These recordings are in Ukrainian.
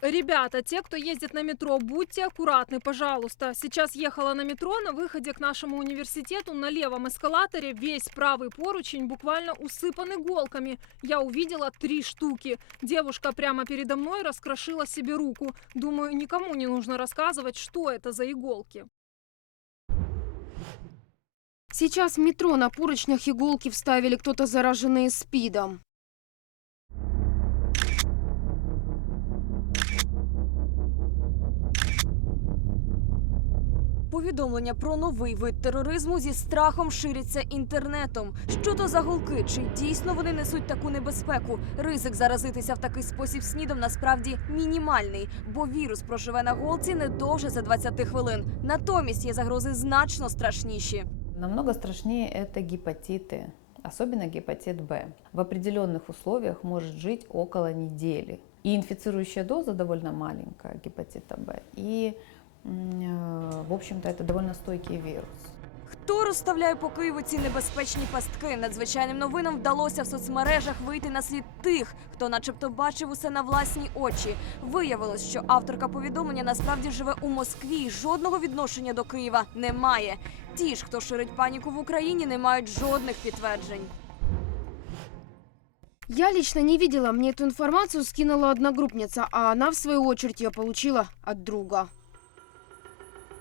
Ребята, те, кто ездит на метро, будьте аккуратны, пожалуйста. Сейчас ехала на метро на выходе к нашему университету на левом эскалаторе. Весь правый поручень буквально усыпан иголками. Я увидела три штуки. Девушка прямо передо мной раскрошила себе руку. Думаю, никому не нужно рассказывать, что это за иголки. Сейчас в метро на поручнях иголки вставили кто-то зараженный СПИДом. Повідомлення про новий вид тероризму зі страхом ширяться інтернетом. Що то за голки? Чи дійсно вони несуть таку небезпеку? Ризик заразитися в такий спосіб снідом насправді мінімальний, бо вірус проживе на голці не довше за 20 хвилин. Натомість є загрози значно страшніші. Намного страшнее это гепатиты, особенно гепатит Б. В определенных условиях может жить около недели. И инфицирующая доза довольно маленькая гепатита Б. И, м, э, в общем-то, это довольно стойкий вирус. Хто розставляє по Києву ці небезпечні пастки? Надзвичайним новинам вдалося в соцмережах вийти на слід тих, хто, начебто, бачив усе на власні очі. Виявилось, що авторка повідомлення насправді живе у Москві і жодного відношення до Києва не має. Ті ж, хто ширить паніку в Україні, не мають жодних підтверджень. Я лично не видела, мне эту информацию скинула одногруппница, а она в свою очередь ее получила от друга.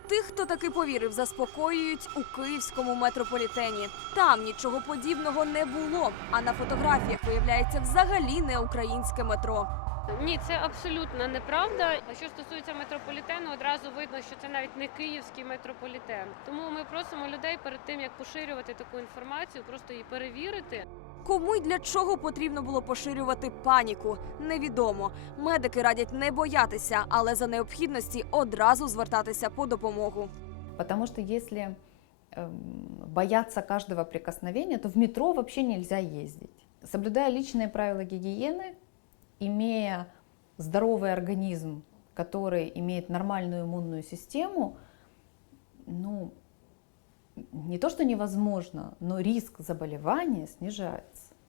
Тих, хто таки повірив, заспокоюють у київському метрополітені. Там нічого подібного не було. А на фотографіях виявляється взагалі не українське метро. Ні, це абсолютно неправда. А що стосується метрополітену, одразу видно, що це навіть не київський метрополітен. Тому ми просимо людей перед тим, як поширювати таку інформацію, просто її перевірити. Кому й для чого потрібно було поширювати паніку, невідомо. Медики радять не боятися, але за необхідності одразу звертатися по допомогу. Потому что если эм, бояться каждого прикосновения, то в метро вообще нельзя ездить. Соблюдая личные правила гигиены, Имея здоровый организм, который имеет нормальную иммунную систему, ну, не то что невозможно, но риск заболевания снижается.